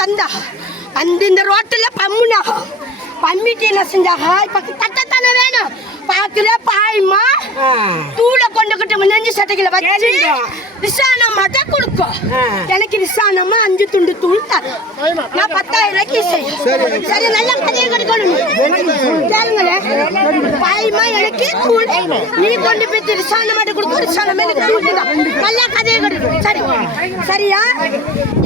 வந்தா வந்து இந்த ரோட்டுல பம்முனா பம்மிட்டு என்ன செஞ்சாக இப்ப தட்டத்தானே வேணும் பாக்குற பாய்மா தூளை கொண்டுகிட்டு நெஞ்சு சட்டைகளை வச்சு விசானமாட்ட கொடுக்கும் எனக்கு விசானமா 5 துண்டு தூள் தரும் நான் 10,000 ரூபாய்க்கு செய்யும் சரி நல்ல கதையை கொடுக்கணும் கேளுங்களேன் பாய்மா எனக்கு தூள் நீ கொண்டு போய் விசானமாட்ட கொடுக்கும் விசானம் எனக்கு தூள் தான் நல்ல கதையை கொடுக்கணும் சரி சரியா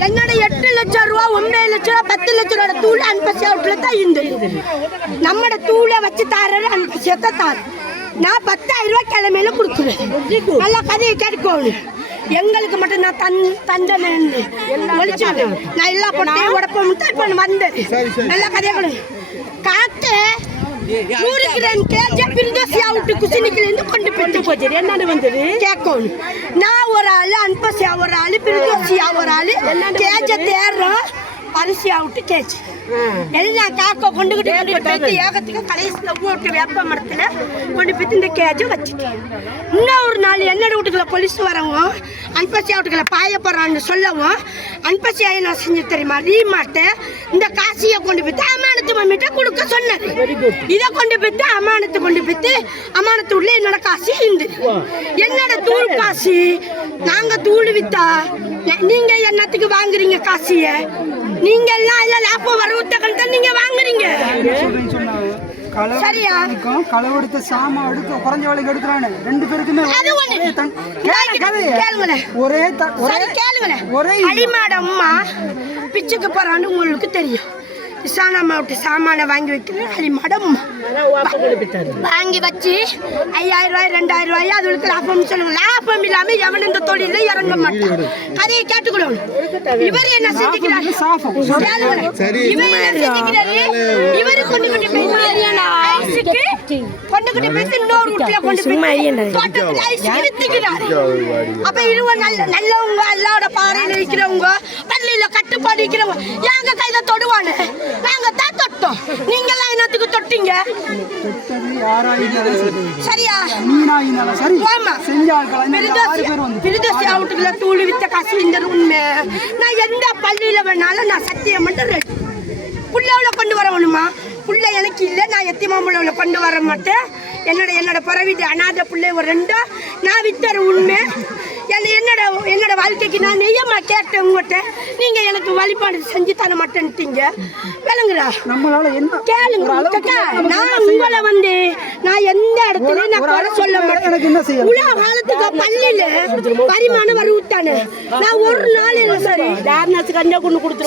என்னோட 8 லட்சம் ரூபா 9 லட்சம் ரூபா 10 லட்சம் ரூபா தூள் அன்பசி அவுட்ல தான் இருந்தது நம்மட தூளை வச்சு தார அன்பசியத்தை தாரு நான் 10,000 ரூபாய் கிழமையில கொடுக்குறேன் நல்ல கதையை கேட்கணும் எங்களுக்கு மட்டும் நான் தண்டனை ஒழிச்சாங்க நான் எல்லா பொட்டையும் உடப்ப வந்தேன் நல்ல கதையை காத்து நான் ஒரு ஆளு அன்பசியா ஒரு ஆளு பிரிதோசியா ஒரு ஆளு கேஜ தேர்றோம் அரிசி அவுட்டு கேச்சு எல்லாம் காக்க கொண்டுகிட்டு ஏகத்துக்கு கடைசியில் போட்டு வேப்ப மரத்துல கொண்டு போய் இந்த கேஜை வச்சுட்டேன் இன்னும் ஒரு நாள் என்னோட வீட்டுக்குள்ள போலீஸ் வரவும் அன்பசியா வீட்டுக்குள்ள பாய போறான்னு சொல்லவும் அன்பசியா என்ன செஞ்சு தெரியுமா ரீமாட்ட இந்த காசியை கொண்டு போய் அமானத்து மம்மிட்ட கொடுக்க சொன்னது இதை கொண்டு போய் அமானத்து கொண்டு போய் அமானத்து உள்ள என்னோட காசு இருந்து என்னோட தூள் காசு நாங்க தூள் வித்தா நீங்க என்னத்துக்கு வாங்குறீங்க காசிய நீங்க எல்லாம் இல்ல லாபம் வரவுத்த நீங்க வாங்குறீங்க சரியா களவெடுத்த சாமா எடுக்க குறைஞ்ச வேலைக்கு எடுக்கிறானே 2 பேருக்குமே ஒரே அடிமாட அம்மா பிச்சுக்கு போறான்னு உங்களுக்கு தெரியும் விசானம்மா விட்டு சாமான வாங்கி வைக்கிறேன் அடிமாடம் வாங்கி வச்சு 5,000 ரூபாய் 2,000 ரூபாய் அதுக்கு லாபம் சொல்லுங்க லாபம் இல்லாம எவன் இந்த தொழில இறங்க மாட்டான் கதையை கேட்டுக்கணும் இவர் என்ன செஞ்சுக்கிறாரு இவரு கொண்டு போய் இன்னொரு வீட்டுல கொண்டு போய் அப்ப இருவ நல்லவங்க எல்லாரோட பாறையில இருக்கிறவங்க பள்ளியில கட்டுப்பாடு இருக்கிறவங்க எங்க கையில தொடுவானு நாங்க தான் தொட்டோம் நீங்க எல்லாம் என்னத்துக்கு தொட்டீங்க சரியா பிரிதோசி அவுட்டுக்குள்ள தூள் வித்த காசு இந்த உண்மை நான் எந்த பள்ளியில வேணாலும் நான் சத்தியம் பண்றேன் புள்ளவுல கொண்டு வரணுமா புள்ள எனக்கு இல்லை நான் எத்திமாம்புள்ள கொண்டு வர மாட்டேன் என்னோட பிறவிட்டு அநாத பிள்ளை ஒரு 2 நான் வித்தர உண்மை என்னோட வாழ்க்கைக்கு நான் நெய்யமா கேட்டேன் உங்கள்கிட்ட நீங்க எனக்கு வழிபாடு செஞ்சு தர மாட்டேன்ட்டீங்க விளங்குறா கேளுங்க நான் உங்களை வந்து நான் எந்த இடத்துல நான் குறை சொல்ல மாட்டேன் உலக காலத்துக்கு பள்ளியில பரிமாணம் வருத்தானே நான் ஒரு நாள் இல்லை சரி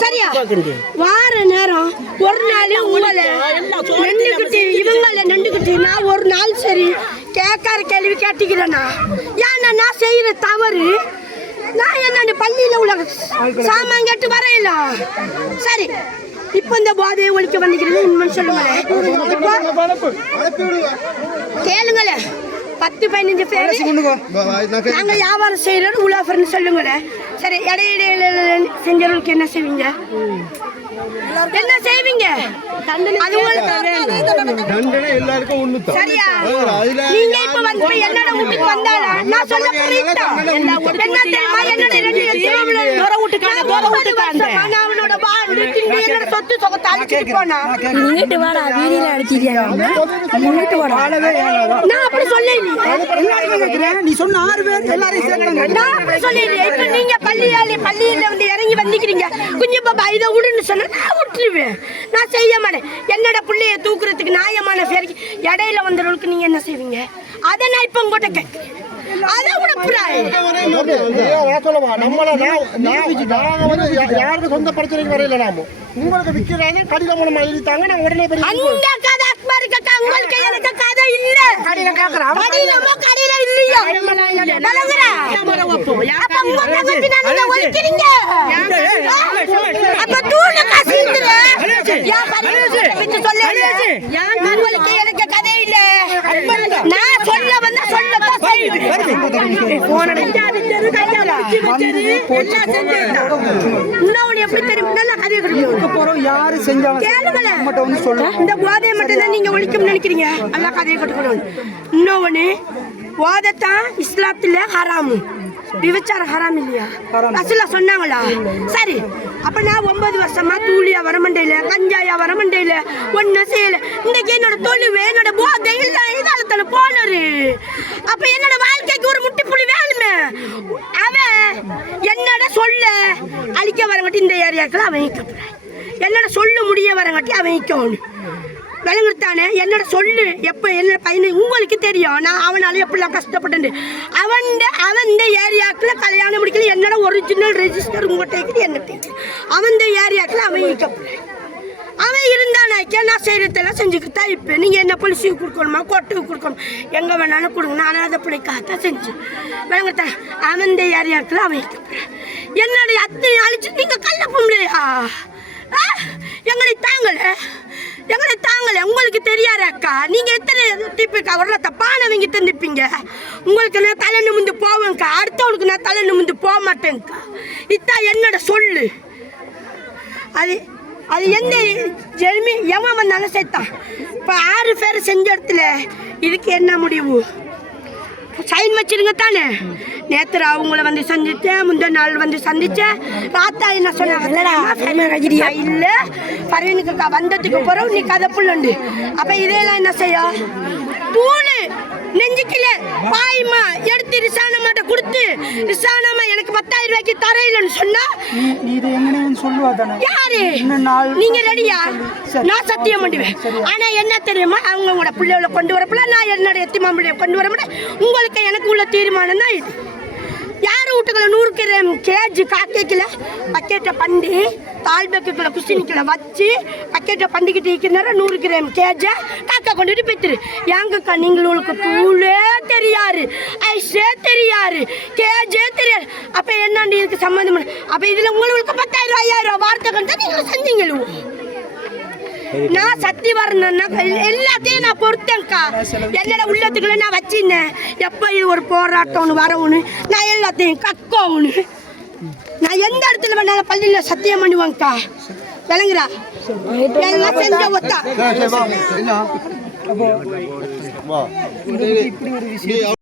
சரியா வார நேரம் ஒரு நாள் உங்களை நின்றுக்கிட்டு நான் ஒரு நாள் சரி கேட்கார கேள்வி கேட்டுக்கிறேன்னா ஏன்னா நான் செய்யற தவறு நான் என்ன பள்ளியில உள்ள சாமான் கேட்டு வரையில சரி இப்ப இந்த போதையை ஒழிக்க வந்துக்கிறது உண்மை சொல்லுங்களேன் கேளுங்களேன் 10-15 பேர் நாங்க வியாபாரம் செய்யறது உலாஃபர்னு சொல்லுங்களேன் சரி இடையில செஞ்சவர்களுக்கு என்ன செய்வீங்க என்ன செய்வீங்க சரியா நீங்க இப்ப வந்து என்னோட வீட்டுக்கு வந்தால நான் சொல்ல போறேன் என்ன தெரியுமா அவனோட என்னோட சொத்து சொகத்தை அழிச்சிட்டு போனா வீட்டு வாடா வீதியில அடிச்சிருக்காங்க வீட்டு வாடா நான் அப்படி சொல்ல நீ சொன்ன 6 பேர் எல்லாரையும் சேர்க்கறாங்க நான் அப்படி சொல்லிடுறேன் இப்ப நீங்க பள்ளியில வந்து இறங்கி வந்துக்கிறீங்க குஞ்சு பாப்பா இதை விடுன்னு சொன்னா நான் விட்டுருவேன் நான் செய்ய மாட்டேன் என்னோட பிள்ளைய தூக்குறதுக்கு நியாயமான பேருக்கு இடையில வந்தவர்களுக்கு நீங்க என்ன செய்வீங்க அதை நான் இப்ப உங்கள்கிட்ட கேட்கிறேன் அதை சொந்த பிரச்சனைக்கு வரையில நாம உங்களுக்கு விற்கிறாங்க கடிதம் மூலமா எழுதிட்டாங்க நான் உடனே அந்த கதை அக்பர் கக்கா உங்களுக்கு எனக்கு கதை இல்ல கடிதம் கேக்குறேன் கடிதம் இல்லையா அப்ப உங்க பத்தி நான் ஒழிக்கிறீங்க அப்ப தூள காசு இல்ல யா பரிசு சொல்ல யா உங்களுக்கு எனக்கு கதை இல்ல நான் சொல்ல வந்த சொல்லதான் செய்வேன் போன் அடிச்சாது கையால வச்சிரு எல்லாம் செஞ்சேன் இன்னொரு எப்படி தெரியும் நல்ல கதை போறோம் யாரு செஞ்சாங்க மட்டும் வந்து சொல்ல இந்த போதையை மட்டும் தான் நீங்க ஒழிக்கணும்னு நினைக்கிறீங்க எல்லா கதையை கட்டுக்கணும் இன்னொன்னு போதைத்தான் இஸ்லாத்துல ஹராமு விபச்சாரம் ஹராம் இல்லையா? ஹராம். ரசூலா சொன்னாங்களா? சரி, அப்ப நான் 9 வருஷமா தூளியா வரமண்டையில, கஞ்சாயா வரமண்டையில, ஒன்னும் செய்யல. இன்னைக்கு என்னோட தொழில், என்னோட போதை இல்ல, இதால தானே போனரு. அப்ப என்னோட வாழ்க்கைக்கு ஒரு முட்டிப்புள்ளி வேணுமே. அவன் என்னோட சொல்ல அழிக்க வரங்காட்டி இந்த ஏரியாக்கள் அவன் ஈக்கப்படுறான். என்னோட சொல்ல முடிய வரங்காட்டி அவன் ஈக்கணும். விளங்குத்தானே? என்னோட சொல்லு எப்போ என்ன பையனு உங்களுக்கு தெரியும். நான் அவனால எப்படிலாம் கஷ்டப்பட்டேன். அவன் இந்த ஏரியாக்குள்ள கல்யாணம் முடிக்கல. என்னோட ஒரிஜினல் ரெஜிஸ்டர் உங்கள்கிட்ட என்ன அவன் இந்த ஏரியாக்குள்ள அவன் ஈக்கப்படுறேன். அவன் இருந்தானாக்கே நான் செய்கிறதெல்லாம் செஞ்சுக்கிட்டா. இப்போ நீங்கள் என்ன போலீஸுக்கு கொடுக்கணுமா, கோர்ட்டுக்கு கொடுக்கணும், எங்கே வேணாலும் கொடுங்க. நான் அதை பிள்ளைக்காகத்தான் செஞ்சேன். விளங்குத்தான்? அவன் இந்த ஏரியாக்குள்ள அவன் ஈக்கப்படுறேன். என்னுடைய அத்தனை அழிச்சு நீங்கள் கல்ல பொம்பளையா? எங்களை தாங்கல உங்களுக்கு தெரியாத அக்கா. நீங்க எத்தனை டிப்பிக்கா ஒரு தப்பானவங்க தந்துப்பீங்க. உங்களுக்கு நான் தலை நிமிந்து போவேங்க்கா. அடுத்தவனுக்கு நான் தலை நிமிந்து போக மாட்டேங்க்கா. இதான் என்னோட சொல்லு. அது எந்த ஜெல்மி எவன் வந்தாலும் சேர்த்தான். இப்போ 6 பேர் செஞ்ச இடத்துல இதுக்கு என்ன முடிவு? சைன் வச்சிருங்க தானே. நேற்று அவங்கள வந்து சந்திச்சேன், முந்தின நாள் வந்து சந்திச்சேன். ராத்தா என்ன சொன்னாங்க? இல்ல பரவனுக்கு வந்ததுக்கு பிறகு நீ கதை புள்ளண்டு. அப்ப இதெல்லாம் என்ன செய்ய? தூளு நெஞ்சுக்கில பாய்மா எடுத்து ரிசானமாட்ட கொடுத்து, ரிசானமா எனக்கு 10,000 ரூபாய்க்கு தரையிலன்னு சொன்னா யாரு? நீங்க ரெடியா? நான் சத்தியம் பண்ணுவேன். ஆனா என்ன தெரியுமா, அவங்களோட பிள்ளைகளை கொண்டு வரப்பல, நான் என்னோட எத்திமா பிள்ளைய கொண்டு வர மாட்டேன். உங்களுக்கு எனக்கு உள்ள தீர்மானம் தான் இது. யார் வீட்டுக்குள்ள 100 கிராம் கேஜி காக்கைக்குள்ள பக்கெட்டை பண்டி தாழ்பேக்குள்ள குஸ்தினிக்குள்ள வச்சு பக்கெட்டை பண்டிக்கிட்டு இருக்கிற 100 கிராம் கேஜை காக்கா கொண்டுட்டு போய்த்துரு. ஏங்கக்கா நீங்களுக்கு தூளே தெரியாது, ஐஸே தெரியாது, கேஜே தெரியாது. அப்ப என்னண்டு இதுக்கு சம்மந்தம்? அப்ப இதுல உங்களுக்கு 10,000 5,000 வார்த்தை கண்டா நீங்க செஞ்சீங்களோ? நான் சத்தி வரணும்னா எல்லாத்தையும் நான் பொறுத்தேன்க்கா. என்னோட உள்ளத்துக்குள்ள நான் வச்சிருந்தேன். எப்போ இது ஒரு போராட்டம்னு வரவுன்னு நான் எல்லாத்தையும் கக்கவுன்னு நான் எந்த இடத்துல வேணாலும் பள்ளியில் சத்தியம் பண்ணுவேங்க்கா. விளங்குறா? எல்லாம் செஞ்ச ஒத்தா இப்படி ஒரு விஷயம்